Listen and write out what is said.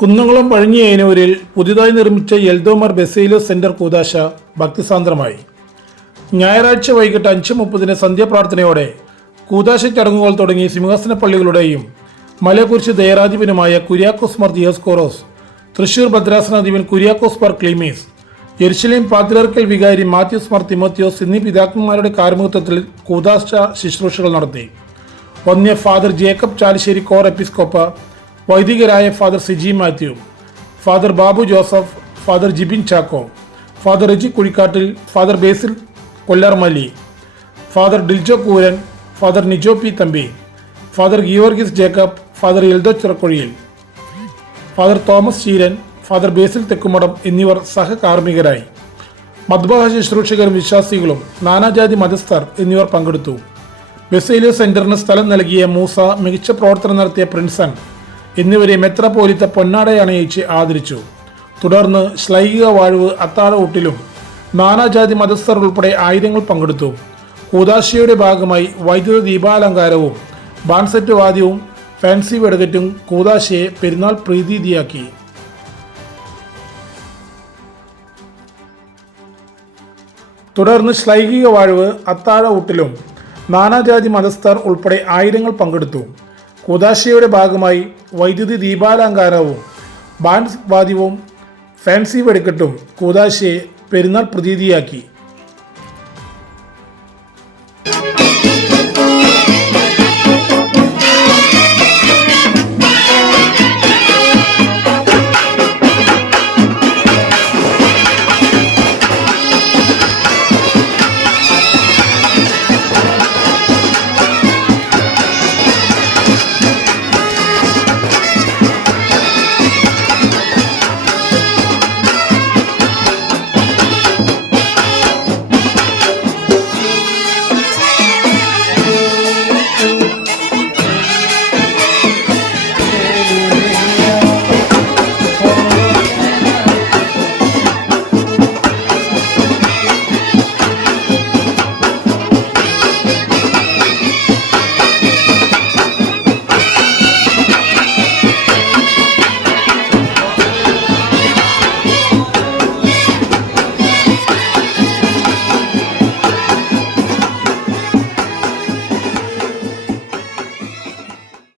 കുന്നംകുളം പഴഞ്ഞിയേനൂരിൽ പുതിയതായി നിർമ്മിച്ച എൽദോമർ ബെസേലിയോസ് സെന്റർ കൂദാശ ഭക്തിസാന്ദ്രമായി. ഞായറാഴ്ച വൈകിട്ട് 5:30 സന്ധ്യാപ്രാർത്ഥനയോടെ കൂദാശ ചടങ്ങുകൾ തുടങ്ങി സിംഹാസന പള്ളികളുടെയും മലകുരിശ് ദയറാധിപനുമായ കുര്യാക്കോസ് മാർ ദിയോസ്കോറോസ്, തൃശൂർ ഭദ്രാസനാധിപൻ കുര്യാക്കോസ് മാർ ക്ലീമീസ്, യെരുശലേം പാത്രിയാർക്കൽ വികാരി മാത്യൂസ് മാർ തിമോത്തിയോസ് എന്നീ പിതാക്കന്മാരുടെ കാർമ്മികത്വത്തിൽ കൂദാശ ശുശ്രൂഷകൾ നടത്തി. വന്യ ഫാദർ ജേക്കബ് ചാലിശ്ശേരി കോർ എപ്പിസ്കോപ്പ, വൈദികരായ father Siji Mathew, father Babu Joseph, father Jibin Chacko, father Riji Kuzhikattil, father Basil Kollarmalli, father Diljo Kooran, father Nijo P Thampi, father Giorgis Jacob, father Eldho Chirakkuzhiyil, father Thomas Cheeran, father Basil Thekkumadam എന്നിവർ സഹകാർമ്മികരായി. മദ്ബഹ ശുശ്രൂഷകരും വിശ്വാസികളും നാനാജാതി മതസ്ഥർ എന്നിവർ പങ്കെടുത്തു. ബെസേലിയോസ് സെന്ററിന് സ്ഥലം നൽകിയ മൂസ, മികച്ച പ്രവർത്തനം നടത്തിയ പ്രിൻസൺ എന്നിവരെ മെത്രാപ്പോലീത്ത പൊന്നാടയണിയിച്ച് ആദരിച്ചു. തുടർന്ന് ശ്ലൈഹിക വാഴ്വ് അത്താഴഊട്ടിലും നാനാജാതി മതസ്ഥർ ഉൾപ്പെടെ ആയിരങ്ങൾ പങ്കെടുത്തു. കൂദാശയുടെ ഭാഗമായി വൈദ്യുത ദീപാലങ്കാരവും ബാൻസെറ്റ് വാദ്യവും ഫാൻസി വെടകറ്റും കൂദാശയെ പെരുന്നാൾ പ്രീതിയാക്കി. തുടർന്ന് ശ്ലൈഹിക വാഴ്വ് അത്താഴഊട്ടിലും നാനാജാതി മതസ്ഥർ ഉൾപ്പെടെ ആയിരങ്ങൾ പങ്കെടുത്തു. കൂദാശയുടെ ഭാഗമായി വൈദ്യുതി ദീപാലങ്കാരവും ബാൻഡ് വാദ്യവും ഫാൻസി വെടിക്കെട്ടും കൂദാശയെ പെരുന്നാൾ പ്രതീതിയാക്കി.